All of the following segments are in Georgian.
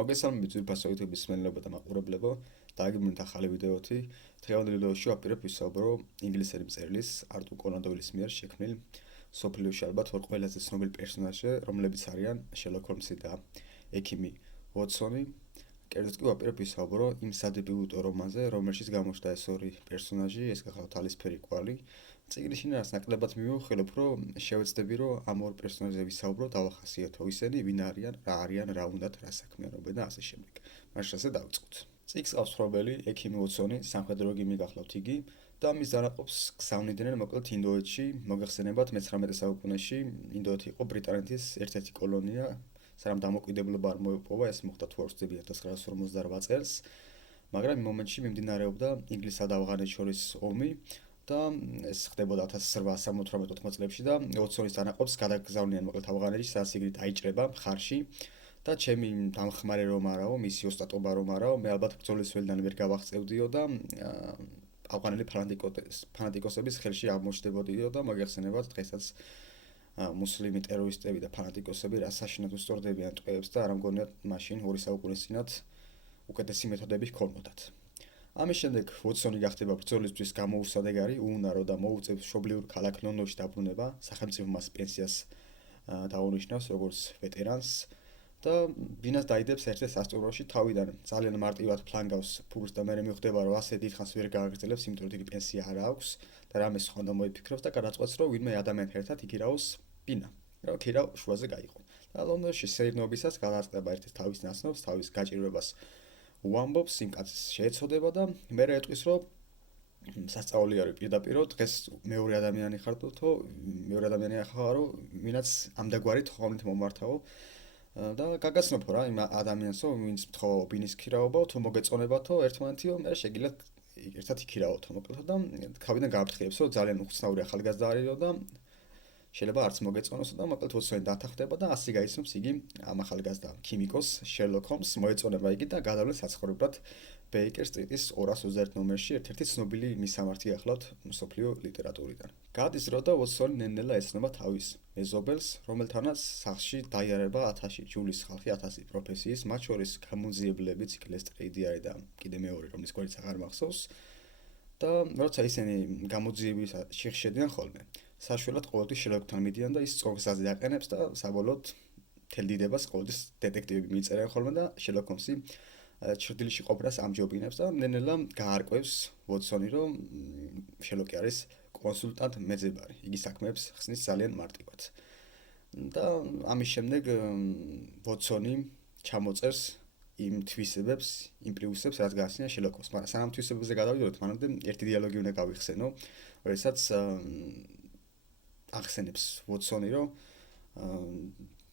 მოგესალმებით ძვირფასო YouTube-ის მსმენელებო და მაყურებლებო. დააგებინოთ ახალი ვიდეოთი. დღევანდელ ვიდეოში ვაპირებ ვისაუბრო ინგლისელი მწერლის არტურ კონან დოილის მიერ შექმნილ სოფლიოში ალბათ ორ ყველაზე ცნობილ პერსონაჟზე, რომლებიც არიან შერლოკ ჰოლმსი და ექიმი ვოტსონი. კერძოდ კი ვაპირებ ვისაუბრო იმ სადებიუტო რომანზე, რომელშიც გამოჩნდა ეს ორი პერსონაჟი, ეს გახლავთ ალისფერი კვალი. წიგნში რაც ნაკლებად მივუხილებ, რომ შევეცდები, რომ ამ ორ პერსონაჟზე ვისაუბრო, დავახასიათო ისინი, ვინ არიან, რა უნდათ, რა საქმიანობენ და ასე შემდეგ. მაშინ ასე დავიწყოთ. წიგნს ყავს მფლობელი ექიმი ვოტსონი, სამხედრო გიმი გახლავთ იგი და მის დანაყოფს გზავნიდნენ მოკლედ ინდოეთში. მოგეხსენებათ, მე-19 საუკუნეში ინდოეთი იყო ბრიტანეთის ერთ-ერთი კოლონია, სანამ დამოუკიდებლობა არ მოიპოვა, ეს მოხდა თუ არ ვცდები 1958 წელს, მაგრამ იმ მომენტში მიმდინარეობდა ინგლისსა და ავღანეთს შორის ომი. და ეს ხდებოდა 1878 წლებში და ვოტსონის დანაყოფს გადაგზავნიან მოკლედ ავღანეთში, სადაც იგი დაიჭრება მხარში და ჩემი დამხმარე რომ არაო, მისი ოსტატობა რომ არაო, მე ალბათ ბრძოლის ველიდან ვერ გავაღწევდიო და ავღანელი ფანატიკოსების ხელში აღმოჩნდებოდიო და მოგეხსენებათ დღესაც მუსლიმი ტერორისტები და ფანატიკოსები რა საშინად უსწორდებიან ტყვეებს და არ ამგონიათ მაშინ 2 საუკუნის წინათ უკეთესი მეთოდები ჰქონდათ. ამის შემდეგ ვოტსონი გახდება ბრძოლისთვის გამოუსადეგარი, უუნარო და მოუწევს მშობლიურ ქალაქ ლონდონში დაბრუნება, სახელმწიფო მას პენსიას დაუნიშნავს როგორც ვეტერანს და ბინას დაიდებს ერთ-ერთ სასტუმროში თავიდან ძალიან მარტივად ფლანგავს ფულს და მე მივხვდება რომ ასე დიდხანს ვერ გააგრძელებს, იმიტომ რომ დიდი პენსია არ აქვს და რამე სხვა უნდა მოიფიქროს და გადაწყვეტს რომ ვინმე ადამიანთან ერთად იგირაოს ბინა, რომ ქირავ შუაზე გაიყო. და ლონდონში სეირნობისას გადაწყდება ერთ-ერთ თავის ნაცნობს, თავის გაჭირვებას უამბობს, იმ კაცს შეეცოდება და მე ეტყვის რომ სასწაული არის პირდაპირ, დღეს მეორე ადამიანი ხარდო, მეორე ადამიანი ახარო, ვინაც ამდაგვარით ხომით მომართაო და გაგაცნობო რა იმ ადამიანსო, ვინც თხოვ ბინის ქირაობაო, თუ მოგეწონებათო ერთმანეთიო, მე შეგიძლიათ ერთად იქირაოთო მოკლედ და თავიდან გააფრთხილებს, რომ ძალიან უხსნაური ახალგაზრდა არისო და შეიძლება არც მოგეწონოსო და მოკლედ ვოტსონი დათანხმდება და ასე გაიცნობს იგი ამ ახალგაზრდა ქიმიკოს შერლოკ ჰოლმსს, მოეწონება იგი და გადავლენ საცხოვრებლად ბეიკერ სტრიტის 221 ნომერში, ერთ-ერთი ცნობილი მისამართი ახლავთ მსოფლიო ლიტერატურიდან. გადის დრო და ვოტსონი ნელ-ნელა ეცნობა თავის მეზობელს, რომელთანაც სახლში დაიარება 1000 ჯულის ხალხი, 1000 პროფესიის, მათ შორის გამოძიებლები, ციკლესტრეიდი არის და კიდე მეორე, რომლის გვერდიც აღარ მახსოვს. და როცა ისინი გამოძიების შიხ შედიან ხოლმე, საშუალოდ ყოველთვის შერლოკთან მიდიან და ის წოგზაზე აყენებს და საბოლოოდ მთელ დიდებას ყოველთვის დეტექტივები მიწერენ ხოლმე და შერლოკ ჰოლმსი ჩრდილში ყოფნას ამჯობინებს და ნელ-ნელა გაარკვევს ვოტსონი, რომ შერლოკი არის კონსულტანტ მეძებარი, იგი საქმეებს ხსნის ძალიან მარტივად. და ამის შემდეგ ვოტსონი ჩამოწერს იმ თვისებებს, იმ პლუსებს, რაც გააცნია შერლოკ ჰოლმსს. მაგრამ სანამ თვისებებზე გადავიდოდეთ, მანამდე ერთი დიალოგი უნდა გავიხსენო, როდესაც ახსენებს ვოტსონი, რომ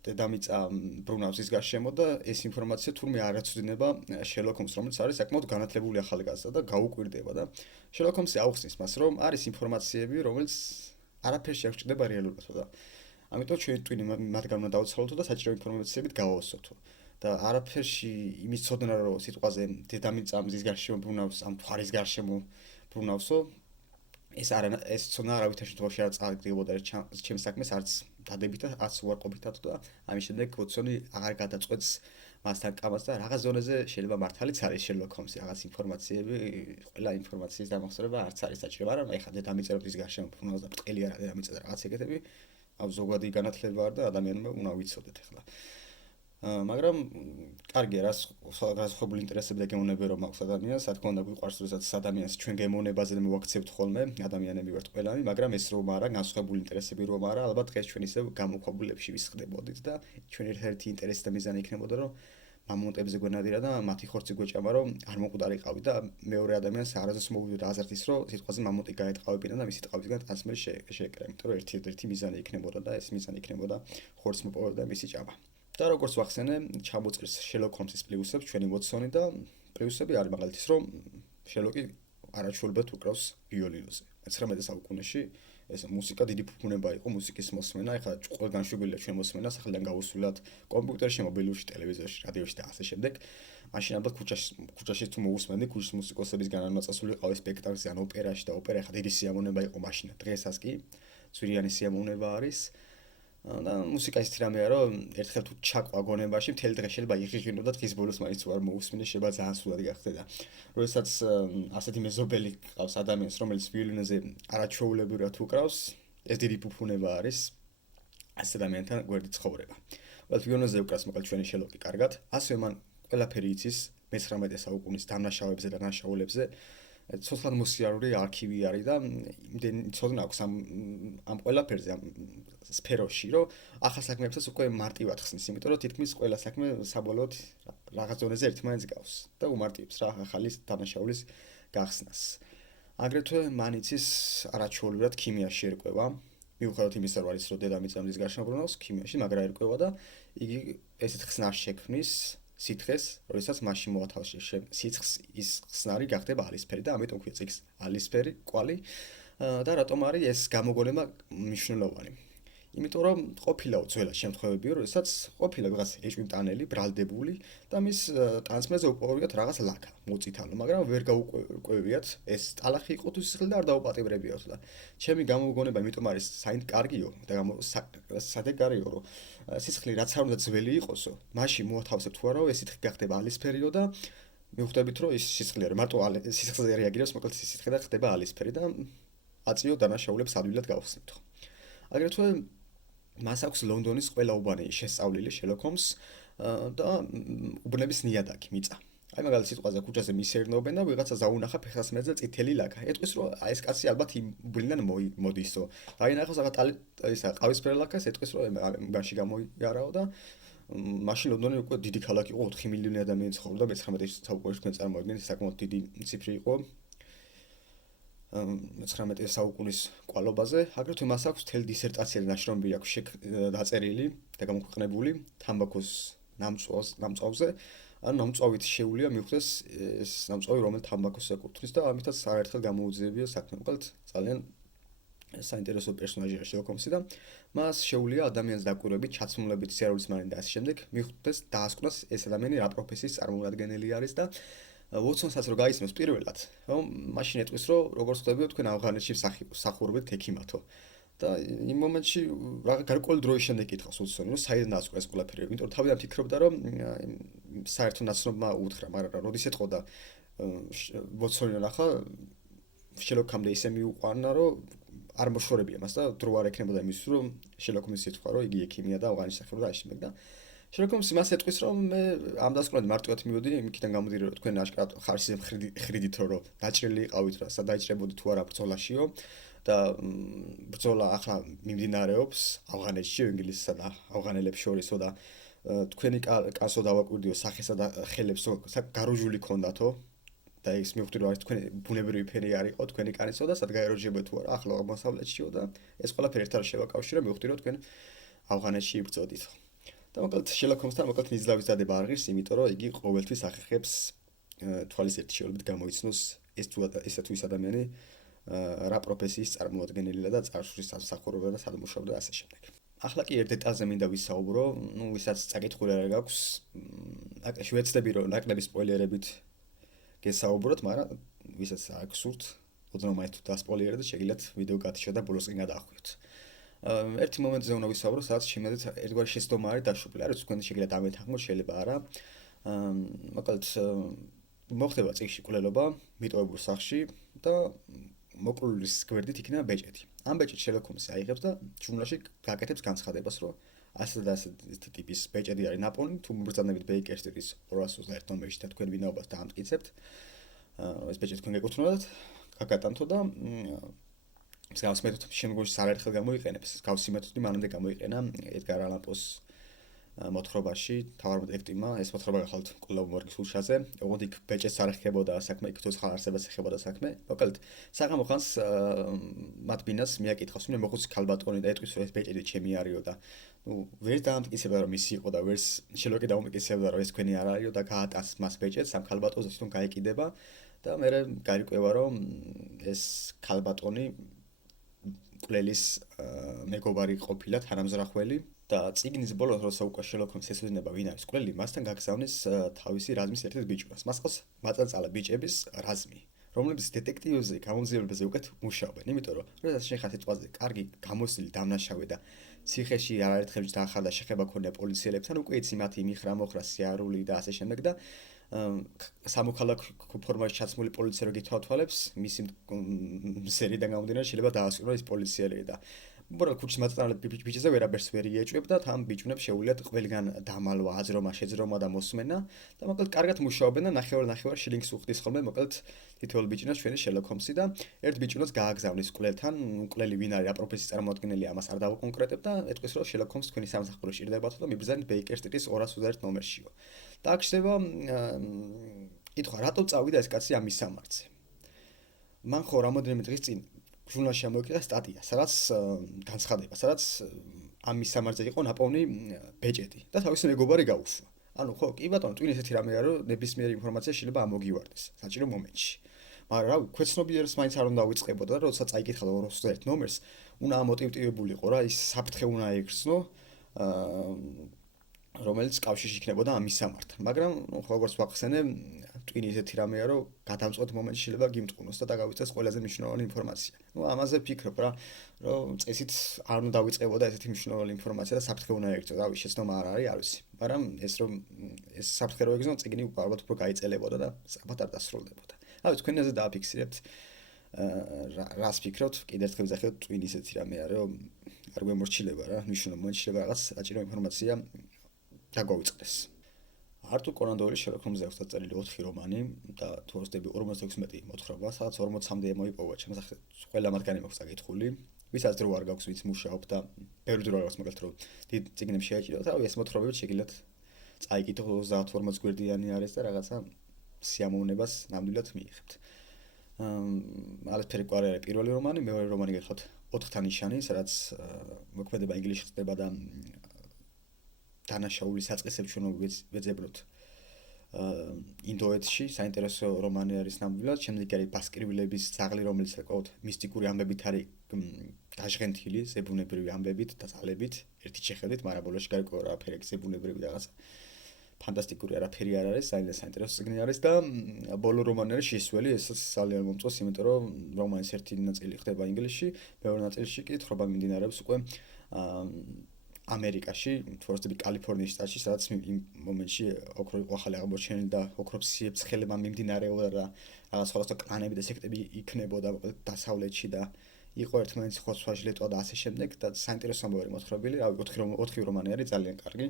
დედამიწა ბრუნავს ის გარშემო და ეს ინფორმაცია თურმე არ აცვლინება შერლოკ ჰოლმსს, რომელიც არის საკმაოდ განათლებული ახალგაზრდა და გაუკვირდება და შერლოკ ჰოლმსი აუხსნის მას, რომ არის ინფორმაციები, რომელიც არაფერში არ გვჭირდება რეალურადო და ამიტომ ჩვენ ტვინი მათგან უნდა დავცალოთ და საჭირო ინფორმაციებით გავაოსოთ. და არაფერში იმის ცოდნა რომ სიტყვაზე დედამიწა მზის გარშემო ბრუნავს, ამ მთვარის გარშემო ბრუნავსო, ეს ცოდნა არავითარ შემთხვევაში არ წააგდებოდა ჩემს საქმეს არც დადებითად, არც უარყოფითად და ამის შემდეგ ვოტსონი აღარ გადაწყვეტს მასთან კამას და რაღაც ზონაზე შეიძლება მართალიც არის შერლოკ ჰოლმსი, რაღაც ინფორმაციები, ყველა ინფორმაციის დამახსოვრება არც არის საჭირო, მაგრამ ეხლა დედამიწა მზის გარშემო ბრუნავს და ბრტყელი არა დედამიწა და რაღაც ეგეთები, ზოგადი განათლება არ და ადამიანმა უნდა ვიცოდეთ ეხლა. მაგრამ კარგია, რას სხვადასხვაგვარი ინტერესები და გემოვნები რომ აქვს ადამიანს, რა თქმა უნდა გვიყვარს, როდესაც ადამიანს ჩვენ გემოვნებაზე მოვაქცევთ ხოლმე, ადამიანები ვართ ყველანი, მაგრამ ეს რომ არა, განსხვავებული ინტერესები რომ არა, ალბათ დღეს ჩვენ ისევ გამოქვაბულებში ვისხდებოდით და ჩვენ ერთ-ერთი ინტერესი და მიზანი იქნებოდა, რომ მამონტებზე გვენადირა და მათი ხორცი გვეჭამა, რომ არ მოკვდარიყავი და მეორე ადამიანს არასდროს მოვიდოდა აზრთის, რომ სიტყვაზე მამონტი გაეტყავებინა და მისი ტყავისგან ტანსმელი შეეკრა, იმიტომ რომ ერთ-ერთი მიზანი იქნებოდა და ეს მიზანი იქნებოდა ხორცს მოპოვება და მისი ჭამა. და როგორც ვახსენე, ჩამოწერს შერლოკ ჰოლმსის პლუსებს ჩვენი ვოტსონი და პლუსები არის მაგალითის, რომ შერლოკი არაჩვეულებად უკრავს ვიოლინოზე. 19 საუკუნეში ეს მუსიკა დიდი ფუფუნება იყო, მუსიკის მოსმენა, ეხლა ყველგან შეგვიძლია ჩვენ მოსმენა, სახელიდან გავუსულოთ კომპიუტერში, მობილურში, ტელევიზორში, რადიოში და ასე შემდეგ. მაშინ ალბათ ქუჩაში თუ მოусმენდი, ქუჩის მუსიკოსებისგან ან მოწასული ყავი სპექტაკლზე ან ოპერაში და ოპერა ეხლა დიდი სიამოვნება იყო მაშინ. დღესაც კი ძვირიანი სიამოვნება არის. და მუსიკა ის რამეა, რომ ერთხელ თუ ჩაყვა გონებაში, მთელი დღე შეიძლება იღიღინო და დღის ბოლოს მაინც უარ მოусმინე, შეიძლება ძალიან სულად გახდე და როდესაც ასეთი მეზობელი ყავს ადამიანს, რომელიც ვიოლინოზე არაჩვეულებრივად უკრავს, ეს დიდი ფუფუნება არის ასეთ ადამიანთან გვერდით ცხოვრება. ყოველ ვიოლინოზე უკრავს მოკლედ ჩვენი შელოკი კარგად, ასევე მან ყველაფერი იცის მე-19 საუკუნის დამნაშავეებზე და ნაშაულებზე. ცოცხლად მოსიარული არქივი არის და იმდენი ცოდნა აქვს ამ ყველაფერზე ამ სფეროში, რომ ახალ საქმეებსაც უკვე მარტივად ხსნის, იმიტომ რომ თითქმის ყველა საქმე საბოლოოდ რაღაც დონეზე ერთმანეთს გავს და უმარტივებს რა ახალი დანაშაულის გახსნას. აგრეთვე მან იცის არაჩვეულებრივად ქიმიაში ერკვევა, მიუხედავად იმისა, რომ არის რომ დედამიწა მზის გარშემო ბრუნავს, ქიმიაში მაგრა ერკვევა და იგი ესეთ ხსნას შექმნის სითხეს, როდესაც მაშინ მოათავსე სიცხს ის ხსნარი გახდება ალისფერი და ამიტომ ქვია წიგნს ალისფერი კვალი და რატომ არის ეს გამოგონება მნიშვნელოვანი? იმიტომ რომ ყოფილა უძველად შემთხვევებია, როდესაც ყოფილა რაღაც ეჭვმტანელი, ბრალდებული და მის ტანსმეზე უყურებიათ რაღაც ლაქა, მოწითალო, მაგრამ ვერ გაუკვევიათ ეს ტალახი იყო თუ სისხლი და არ დაუპატიმრებიათ და ჩემი გამოგონება იმიტომ არის კარგიო და სადეგარიო, რომ სისხლი რაც არ უნდა ძველი იყოსო, მაშინ მოათავსებ თუ არა, ეს სითხე გახდება ალისფერიო და მივხვდებით, რომ ის სისხლი არის მარტო სისხლზე რეაგირებს, მოკლედ სისხლი და ხდება ალისფერი და აწიო დანაშაულებს ადვილად გავხსნით. აგრეთვე მას აქვს ლონდონის ყველა უბანი შესწავლილი Sherlock Holmes და უბნების ნიადაგი მიწა. აი მაგალითად სიტყვაზე ქუჩაზე მისერნობენ და ვიღაცა ზაუნახა ფეხსაცმელზე წითელი ლაქა. ეტყვის რომ აი ეს კაცი ალბათ იმ უბნიდან მოდისო. დაინახავს რაღაც ისა ყავისფერი ლაქას, ეტყვის რომ მაშინ გამოიარაო და მაშინ ლონდონი უკვე დიდი ქალაქი იყო, 4 მილიონი ადამიანი ცხოვრობდა მე-19 საუკუნეში, თქვენ წარმოიდგინეთ, საკმაოდ დიდი ციფრი იყო. 19 საუკუნის კვალობაზე, აგრეთვე მას აქვს მთელი დისერტაციული ნაშრომები აქვს დაწერილი და გამოქვეყნებული თამბაქოს ნამწვავზე. ანუ ნამწვავით შეუძლია მიხვდეს ეს ნამწვავი, რომელიც თამბაქოს ეკუთვნის და ამითაც საერთოდ გამოუძიებია საქმე. მოკლედ ძალიან საინტერესო პერსონაჟია Sherlock Holmes და მას შეუძლია ადამიანს დაკვირვებით, ჩაცმულებით, სიარულის მანერით და ასე შემდეგ მიხვდეს დაასკვნას ეს ადამიანი რა პროფესიის წარმომადგენელი არის და ვოტსონსაც რო გაისმის პირველად, რომ მაშინ ეტყვის, რომ როგორც ხდებია თქვენ ავღანეთში მსახურობთ ექიმათო. და იმ მომენტში რაღაც გარკვეული დროის შემდეგ ეკითხავს ვოტსონი, რომ საიდან დაასკვნა ეს ყველაფერი, იმიტომ რომ თავიდან ფიქრობდა, რომ საერთო ნაცნობმა უთხრა, მაგრამ როდის ეტყოდა ვოტსონი ნახა შერლოკამდე ისე მიუყვანა, რომ არ მოშორებია მას და დრო არ ექნებოდა იმის, რომ შერლოკ ჰოლმსი ეთქვა, რომ იგი ექიმია და ავღანეთში მსახურობდა და ასე შემდეგ და Sherlock Holmes მას ეტყვის, რომ მე ამ დასკვნად მარტივად მივოდი, იმიქიდან გამომდინარე, რომ თქვენ აშკარად ხარისზე ხრიდითო, რომ დაჭრილი იყავით რა, სადაიჭრებოდი თუ არა ბრძოლაშიო და ბრძოლა ახლა მიმდინარეობს ავღანეთში, ინგლისსა და ავღანელებს შორისო და თქვენი კაცო დავაკვირდიო სახესა და ხელებსო გაროჟული ქონდათო და ის მივხვდი, რომ არის თქვენი ბუნებრივი ფერი არ იყო, თქვენი კანისო და სად გაეროჟებოდი თუ არა ახლა აღმოსავლეთშიო და ეს ყველაფერი ერთად შევაკავშირე, მივხვდი, რომ თქვენ ავღანეთში იბრძოდით. და მოკლედ Sherlock Holmes-თან მოკლედ მიზლავის დადება არ ღირს, იმიტომ რომ იგი ყოველთვის ახერხებს თვალისწინით შეუძლებით გამოიცნოს ეს თუ ის ადამიანი რა პროფესიის წარმოადგენელია და წარსულის სამსახურობდა და სად მუშაობდა და ასე შემდეგ. ახლა კი ერთ დეტალზე მინდა ვისაუბრო, ვისაც წაკითხული არ გაქვს, შევეცდები რომ ნაკლები სპოილერებით გესაუბროთ, მაგრამ ვისაც არ გსურთ, ოდნავ მაინც თუ დასპოილერებთ, შეგიძლიათ ვიდეო გათიშოთ და ბოლოსკენ გადაახვიოთ. ერთი მომენტზე უნდა ვისაუბრო, სადაც შემიძლია ერთგვარი შეცდომა არის დაშვებული, არის თქვენ შეგიძლიათ ამეთანხმოთ, შეიძლება არა. მოკლედ მოხდება წიგნში კვლელობა მიტოვებულ სახლში და მოკლულის გვერდით იქნება ბეჭედი. ამ ბეჭედს Sherlock Holmes აიღებს და ჟურნალში გაკეთებს განცხადებას, რომ ასე და ასეთი ტიპის ბეჭედი არის ნაპოვნი, თუ მობრძანებით Baker Street-ის 221 ნომერში და თქვენ ვინაობას დაამტკიცებთ. ეს ბეჭედი თქვენ გეკუთვნოდათ, გაგატანთო და მსგავს მეთოდს შემდგომში არაერთხელ გამოიყენებს. მსგავსი მეთოდი მანამდე გამოიყენა ედგარ ალან პოს მოთხრობაში, თავარ დეტექტივმა, ეს მოთხრობა გახლავთ კლუბ მორგის უშაზე. ოღონდ იქ ბეჭედს არ ეხებოდა საქმე, იქ ცოცხალ არსებას ეხებოდა საქმე. მოკლედ, საღამო ხანს მათ ბინას მიაკითხავს, მე მოხუცი ქალბატონი და ეტყვის, რომ ეს ბეჭედი ჩემი არისო და ვერ დაამტკიცებდა, რომ ისი იყო და ვერს შელოკი დაუმტკიცებდა, რომ ეს თქვენი არ არისო და გაატანს მას ბეჭედს, ამ ქალბატონს თვითონ გაეკიდება და მე გარიკვევა, რომ ეს ქალბატონი კვლელის მეგობარი ყოფილა თანამზრახველი და წიგნის ბოლოს როცა უკვე Sherlock Holmes ესწრება ვინ არის კვლელი, მასთან გაგზავნეს თავისი რაზმის ერთ-ერთ ბიჭუნას. მას ყავს მაწანწალე ბიჭების რაზმი, რომლებიც დეტექტივებზე, გამომძიებლებაზე უკეთ მუშაობენ. იმიტომ რომ როდესაც შეხა სიტყვაზე კარგი გამოსილი დამნაშავე და ციხეში არაერთხელ დაახარდა შეხება ქონია პოლიციელებთან, უკვე იცი მათი მიხრა მოხრა სიარული და ასე შემდეგ და სამოქალაქო ფორმაში ჩაცმული პოლიცია რო გითვალთვალებს, მისი სერიდან გამომდინარე შეიძლება დაასკვიროს ის პოლიციელები და უბრალოდ ქუჩის მაწნალებ ბიჭზე ვერაფერს ვერ იეჭვებდა, თან ბიჭუნებს შეუულიათ ყველგან დამალვა, აზრომა, შეძრომა და მოსმენა და მოკლედ კარგად მუშაობენ და ნახევარ შილინგს უხდის ხოლმე მოკლედ თითოეულ ბიჭუნას ჩვენი შერლოკ ჰოლმსი და ერთ ბიჭუნას გააგზავნის მკვლელთან, მკვლელი ვინ არის, რა პროფესიის წარმოადგენელი ამას არ დავაკონკრეტებ და ეტყვის რომ შერლოკ ჰოლმს თქვენი სამსახურო ჭირდებათ და მიბრძანეთ ბეიკერ სტრიტის 221 ნომერშიო. და აქ ხდება კითხვა, რატო წავიდა ეს კაცი ამ მისამართზე? მან ხო რამოდენიმე დღის წინ ჟურნალში ამოიკიდა სტატია, სადაც განცხადება, სადაც ამ მისამართზე იყო ნაპოვნი ბეჭედი და თავისი მეგობარი გაუშვა. ანუ ხო, კი ბატონო, twin ესეთი რამეა, რომ ნებისმიერი ინფორმაცია შეიძლება ამოგივარდეს საჭირო მომენტში. მაგრამ რავი, ქვეცნობიერს მაინც არ უნდა დავიწყებოდა და როცა წაიკითხა 221 ნომერს, უნდა ამოტივტივებულიყო რა, ის საფრთხე უნდა ეგრძნო, რომელიც კავშირში იქნებოდა ამ მისამართთან. მაგრამ ხო, როგორც ვახსენე, twin ესეთი რამეა, რომ გადამწყვეტ მომენტში შეიძლება გიმტყუნოს და დაგავიწყდეს ყველაზე მნიშვნელოვანი ინფორმაცია. ამაზე ვფიქრობ რა, რომ წესით არ უნდა დავიწყებოდა ესეთი მნიშვნელოვანი ინფორმაცია და საფრთხე უნდა ეგრძო. რავი, შეცდომა არ არის, არ ვიცი. მაგრამ ეს საფრთხე რო ეგრძნო, წიგნი ალბათ უფრო გაიწელებოდა და სწრაფად არ დასრულდებოდა. რავი, თქვენ ასე დააფიქსირებთ, რას ფიქრობთ? კიდევ ერთხელ ვიზახოთ, twin ესეთი რამეა, რომ არ გვემორჩილება რა, მნიშვნელოვანი მომენტში შეიძლება რაღაც საჭირო ინფორმაცია დაგვაუწყდეს. არტურ კონან დოილის შერლოკ ჰოლმსზე აქვს დაწერილი 4 რომანი და თუ არ ვცდები 56 მოთხრობა, სადაც 40-მდე მოიპოვა. ჩემსახ ყველა მათგანი მაქვს წაკითხული. ვისაც დრო არ გაქვს, ვიც მუშაობ და ბევრი დრო არ გაქვს, მაგალითად რომ დიდ წიგნებს შეაჭიროთ, რავი, ეს მოთხრობები შეგიძლიათ წაიკითხო 30-40 გვერდიანი არის და რაღაცა სიამოვნებას ნამდვილად მიიღებთ. ალესფერი კვარი არის პირველი რომანი, მეორე რომანი გახლავთ 4-თან ნიშანი, სადაც მოქმედება ინგლისში ხდება და დანაშაულის საწყისებს ჩვენ ვეძებნოთ ინდოეთში, საინტერესო რომანი არის ნამდვილად, შემდეგ არის ბასკირვილების ძაღლი, რომელიც საკმაოდ მისტიკური ამბებით არის დაჟღენთილი, ზებუნებრივი ამბებით და ძალებით, ერთით შეხედით, მაგრამ ბოლოში გარკვეულ არაფერი ზებუნებრივი რაღაცა ფანტასტიკური არაფერი არ არის, საინტერესო წიგნი არის და ბოლო რომანი არის შესველი, ესაც ძალიან მომწონს, იმიტომ რომ რომანის ერთი ნაწილი ხდება ინგლისში, მეორე ნაწილში კი თხრობა მიმდინარეობს უკვე ამერიკაში, თორსტები კალიფორნიის შტატში, სადაც იმ მომენტში ოქრო იყო ახალი აღმოჩენილი და ოქროს ციებ-ცხელება მიმდინარეობდა და რაღაც სხვადასხვა კლანები და სექტები იქნებოდა დასავლეთში და იყო ერთმანეთის ხოცვა-ჟლეტვა და ასე შემდეგ და საინტერესო ამბავი მოთხრობილი, რავი, 4 რომანი არის ძალიან კარგი.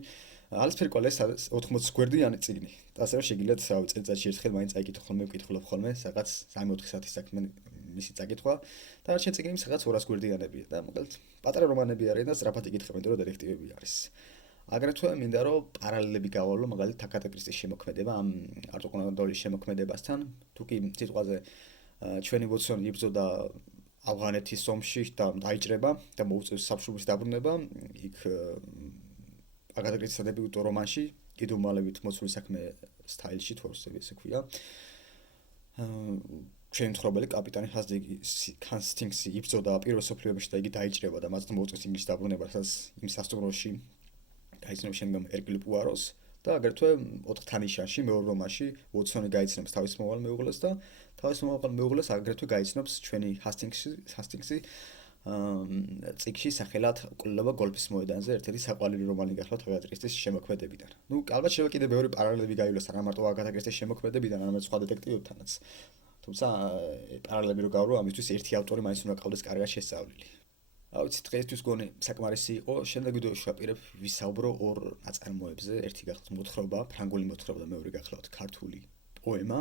ალესფერი კვალი ეს 80 გვერდიანი წიგნი. და ასევე შეგიძლიათ წელიწადში ერთხელ მაინც წაიკითხო ხოლმე, ვკითხულობ ხოლმე, რაღაც 3-4 საათის საქმე მისი წაკითხვა და არჩენ წიგნი რაღაც 200 გვერდიანებია და მოკლედ პატარა რომანები არის და სწრაფად იკითხებ, იმიტომ რომ დეტექტივები არის. აგრეთვე მინდა რომ პარალელები გავავლო, მაგალითად აკატა კრისტის შემოქმედება ამ არტურ კონან დოილის შემოქმედებასთან. თუ კი სიტყვაზე ჩვენი ვოტსონი იბრძოდა ავღანეთის ომში და დაიჭრება და მოუწევს საბშუბლის დაბრუნება, იქ აკატა კრისტის სადებიუტო რომანში კიდუმალებით მოცული საქმე სტაილში, თორსები ესე ქვია. ჩვენი მთხრობელი კაპიტანი ჰასტინგსი იბრძოდა პირველ მსოფლიო ომში და იგი დაიჭრება და მას მოუწევს ინგლისში დაბრუნება, სადაც იმ სასტუმროში გაიცნობს შემდგომ ერკიულ პუაროს და აგრეთვე 4-თან ნიშანში მეორე რომანში ვოტსონი გაიცნობს თავის მოვალ მეუღლეს და თავის მოვალ მეუღლეს აგრეთვე გაიცნობს ჩვენი ჰასტინგსი წიგნში სახელად კვლევა გოლფის მოედანზე, ერთ-ერთი საყვარელი რომანი გახლავთ აკატა კრისტის შემოქმედებიდან. ალბათ შეიძლება კიდევ ბევრი პარალელები გაივლოს არა მარტო აკატა კრისტის შემოქმედებიდან, არამედ სხვა დეტექტივებთანაც. თუმცა პარალელები რო გავრო, ამისთვის ერთი ავტორი მაინც უნდა ყავდეს კარგად შესწავლილი. ვიცით, დღეისთვის გონი საკმარისი იყო. შემდეგ ვიდეოში ვაპირებ ვისაუბრო 2 ნაწარმოებზე, ერთი გახლავთ მოთხრობა, ფრანგული მოთხრობა და მეორე გახლავთ ქართული პოემა.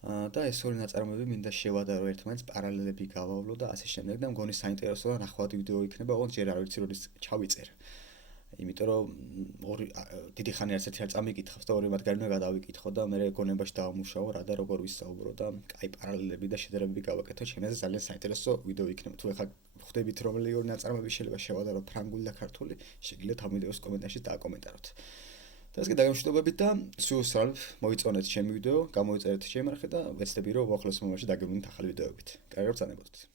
და ეს 2 ნაწარმოები მინდა შევადარო ერთმანეთს, პარალელები გავავლო და ასე შემდეგ და მგონი საინტერესო და ნახვადი ვიდეო იქნება, ოღონდ ჯერ არ ვიცი როდის ჩავიწერ. იმიტომ რომ დიდი ხანი არც ერთი არ წამიკითხავს და 2 მათგანი უნდა გადავიკითხო და მე გონებაში დავამუშაო რა და როგორ ვისაუბრო და კაი პარალელები და შედარებები გავაკეთო, ჩემზე ძალიან საინტერესო ვიდეო იქნება. თუ ეხლა ხვდებით რომელი 2 ნაწარმოები შეიძლება შევადარო ფრანგული და ქართული, შეგიძლიათ ამ ვიდეოს კომენტარში დააკომენტაროთ. და ეს კი დაგემშვიდობებით და სულ სწრაფ მოიწონეთ ჩემი ვიდეო, გამოიწერეთ ჩემი არხი და ვეცდები რომ უახლოეს მომავალში დაგებრუნდეთ ახალი ვიდეოებით. კარგად ბრძანებოდეთ.